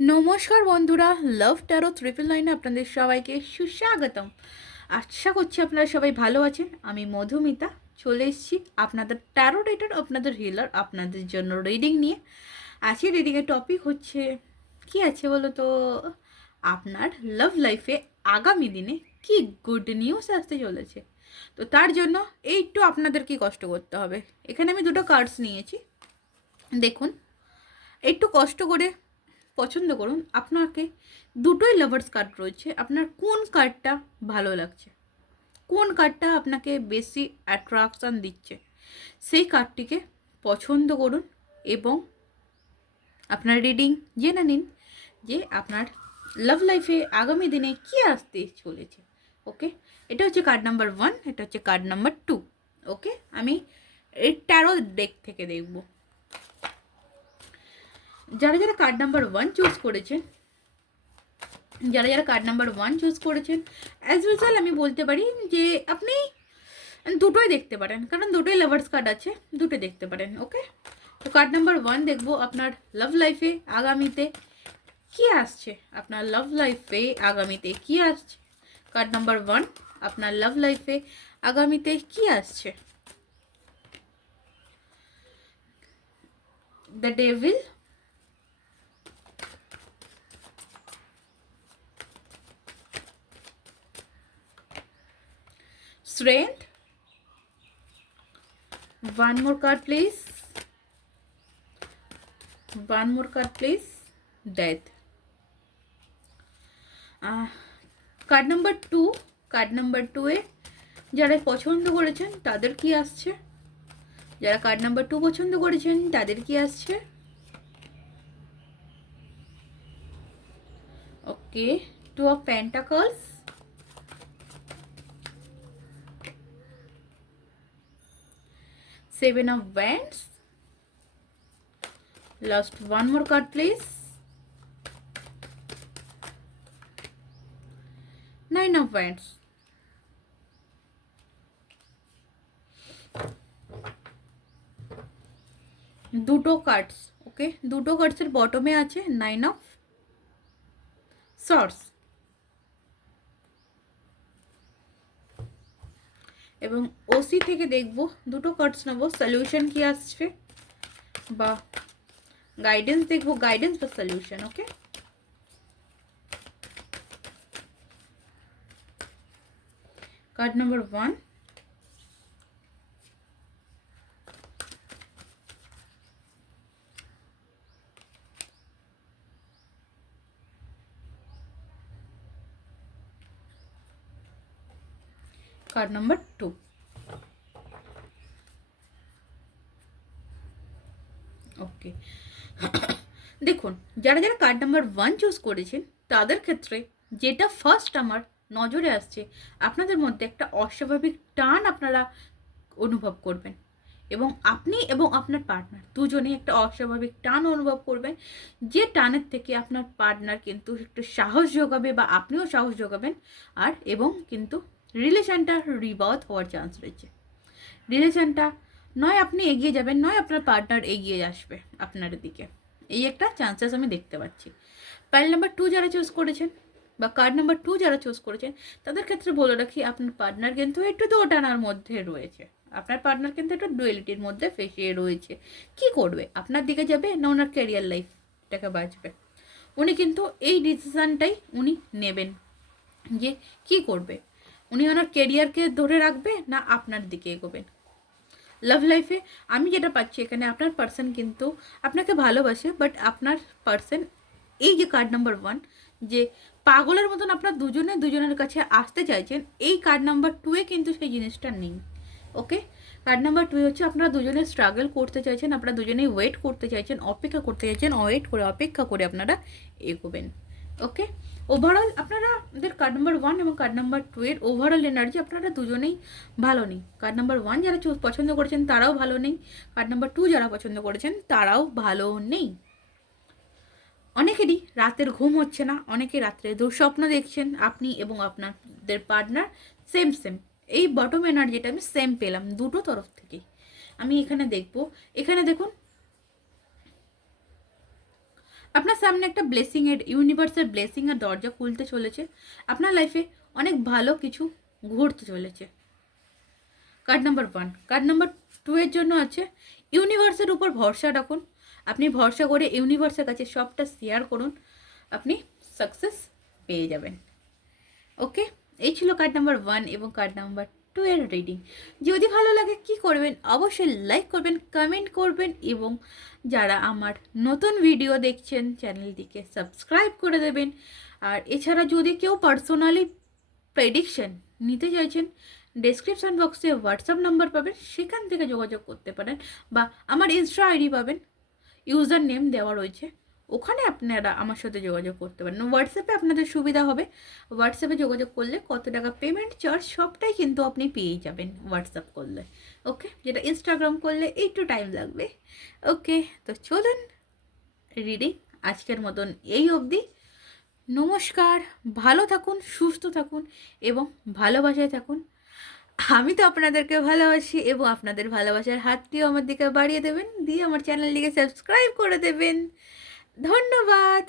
নমস্কার বন্ধুরা লাভ taro triple লাইনে আপনাদের সবাইকে সুস্বাগতম। আশা করছি আপনারা সবাই ভালো আছেন। আমি মধুমিতা, চলে এসেছি আপনাদের ট্যারো রেটার আপনাদের হিলার আপনাদের জন্য রিডিং নিয়ে। আজকে রিডিংয়ের টপিক হচ্ছে, কি আছে বলো তো আপনার লাভ লাইফে আগামী দিনে কি গুড নিউজ আসতে চলেছে? তো তার জন্য একটু আপনাদেরকে কষ্ট করতে হবে? এখানে আমি দুটো কার্ডস নিয়েছি। দেখুন, একটু কষ্ট করে পছন্দ করুন, আপনাকে দুটোই লাভার্স কার্ড রয়েছে। আপনার কোন কার্ডটা ভালো লাগছে? কোন কার্ডটা আপনাকে বেশি অ্যাট্রাকশান দিচ্ছে? সেই কার্ডটিকে পছন্দ করুন এবং আপনার রিডিং জেনে নিন যে আপনার লাভ লাইফে আগামী দিনে কী আসতে চলেছে ওকে এটা হচ্ছে কার্ড নাম্বার ওয়ান এটা হচ্ছে কার্ড নাম্বার টু ওকে আমি এই ডেক থেকে দেখব। যারা যারা কার্ড নাম্বার ওয়ান চুজ করেছেন, যারা যারা কার্ড নাম্বার ওয়ান চুজ করেছেন অ্যাজ ইউজুয়াল আমি বলতে পারি যে আপনি দুটোই দেখতে পারেন, কারণ দুটোই লাভার্স কার্ড আছে, দুটোই দেখতে পারেন ওকে তো কার্ড নাম্বার ওয়ান দেখব আপনার লাভ লাইফে আগামীতে কি আসছে, আপনার লাভ লাইফে আগামীতে কি আসছে? কার্ড নাম্বার ওয়ান আপনার লাভ লাইফে আগামীতে কি আসছে? The devil strength one more card, please. One more card, please. Death. Card number two card number two এ যারা পছন্দ করেছেন, তাদের কি আসছে? যারা কার্ড নাম্বার টু পছন্দ করেছেন, তাদের কি আসছে? Okay two of pentacles seven of wands last one more card please nine of wands দুটো কার্ডস ওকে দুটো কার্ডসের বটমে আছে নাইন অফ সর্টস এবং ওসি থেকে দেখব, দুটো কার্ডস নেব সলিউশন কি আসছে? বা গাইডেন্স দেখব গাইডেন্স বা solution okay card number one card number two okay দেখুন, যারা যারা কার্ড নাম্বার ওয়ান চুজ করেছেন, তাদের ক্ষেত্রে যেটা ফার্স্ট আমার নজরে আসছে, আপনাদের মধ্যে একটা অস্বাভাবিক টান আপনারা অনুভব করবেন। এবং আপনি এবং আপনার পার্টনার দুজনেই একটা অস্বাভাবিক টান অনুভব করবেন, যে টানের থেকে আপনার পার্টনার কিন্তু একটু সাহস যোগাবে বা আপনিও সাহস যোগাবেন, আর এবং কিন্তু রিলেশনটা রিবার্থ হওয়ার চান্স রয়েছে। রিলেশনটা নয় আপনি এগিয়ে যাবেন, নয় আপনার পার্টনার এগিয়ে আসবে আপনার দিকে। এই একটা চান্সেস আমি দেখতে পাচ্ছি। পাইল নাম্বার টু যারা চুজ করেছেন বা কার্ড নাম্বার টু যারা চুজ করেছেন, তাদের ক্ষেত্রে বলে রাখি, আপনার পার্টনার কিন্তু একটু তো টানার মধ্যে রয়েছে। আপনার পার্টনার কিন্তু একটু ডুয়েলিটির মধ্যে ফেসিয়ে রয়েছে। কি করবে? আপনার দিকে যাবে না ওনার ক্যারিয়ার লাইফটাকে বাঁচবে? উনি কিন্তু এই ডিসিশানটাই উনি নেবেন যে কি করবে? উনি ওনার কেরিয়ারকে ধরে রাখবে না আপনার দিকে এগোবেন লাভ লাইফে আমি যেটা পাচ্ছি এখানে আপনার পার্সন কিন্তু আপনাকে ভালোবাসে বাট আপনার পার্সন এই যে কার্ড নাম্বার ওয়ান যে পাগলের মতন আপনার দুজনে দুজনের কাছে আসতে চাইছেন, এই কার্ড নাম্বার টুয়ে কিন্তু সেই জিনিসটা নেই ওকে কার্ড নাম্বার টু হচ্ছে আপনারা দুজনে স্ট্রাগল করতে চাইছেন, আপনারা দুজনেই ওয়েট করতে চাইছেন, অপেক্ষা করতে চাইছেন ওয়েট করে, অপেক্ষা করে আপনারা এগোবেন। ওকে ওভারঅল আপনারা আমাদের কার্ড নাম্বার ওয়ান এবং কার্ড নাম্বার টু এর ওভারঅল এনার্জি আপনারা দুজনেই ভালো নেই। কার্ড নাম্বার ওয়ান যারা পছন্দ করেছেন, তারাও ভালো নেই। কার্ড নাম্বার টু যারা পছন্দ করেছেন, তারাও ভালো নেই। অনেকেরই রাতের ঘুম হচ্ছে না, অনেকে রাত্রে দুঃস্বপ্ন দেখছেন, আপনি এবং আপনাদের পার্টনার সেম সেম এই বটম এনার্জিটা আমি সেম পেলাম দুটো তরফ থেকেই আমি এখানে দেখব। এখানে দেখুন আপনার সামনে একটা ব্লেসিংয়ের ইউনিভার্সের ব্লেসিংয়ের দরজা খুলতে চলেছে। আপনার লাইফে অনেক ভালো কিছু ঘুরতে চলেছে। Card number one card number two এর জন্য আছে ইউনিভার্সের উপর ভরসা রাখুন। আপনি ভরসা করে ইউনিভার্সের কাছে সবটা শেয়ার করুন। আপনি সাকসেস পেয়ে যাবেন। ওকে এই ছিল কার্ড নাম্বার ওয়ান এবং কার্ড নাম্বার টু এর রিডিং যদি ভালো লাগে কি করবেন, অবশ্যই লাইক করবেন কমেন্ট করবেন এবং যারা আমার নতুন ভিডিও দেখছেন চ্যানেলটিকে সাবস্ক্রাইব করে দেবেন। আর এছাড়া যদি কেউ পার্সোনালি প্রেডিকশন নিতে চাইছেন ডেসক্রিপশন বক্সে হোয়াটসঅ্যাপ নাম্বার পাবেন, সেখান থেকে যোগাযোগ করতে পারেন বা আমার ইনস্টা আইডি পাবেন। ইউজার নেম দেওয়া রয়েছে। ওখানে আপনারা আমার সাথে যোগাযোগ করতে পারেন। হোয়াটসঅ্যাপে আপনাদের সুবিধা হবে। হোয়াটসঅ্যাপে যোগাযোগ করলে কত টাকা পেমেন্ট চার্জ সবটাই কিন্তু আপনি পেয়েই যাবেন হোয়াটসঅ্যাপ করলে। ওকে যেটা ইনস্টাগ্রাম করলে একটু টাইম লাগবে। ওকে তো চলুন রিডিং আজকের মতন এই অবধি। নমস্কার, ভালো থাকুন, সুস্থ থাকুন এবং ভালোবাসায় থাকুন। আমি তো আপনাদেরকে ভালোবাসি এবং আপনাদের ভালোবাসার হাতটিও আমার দিকে বাড়িয়ে দেবেন। দিয়ে আমার চ্যানেলটিকে সাবস্ক্রাইব করে দেবেন। ধন্যবাদ।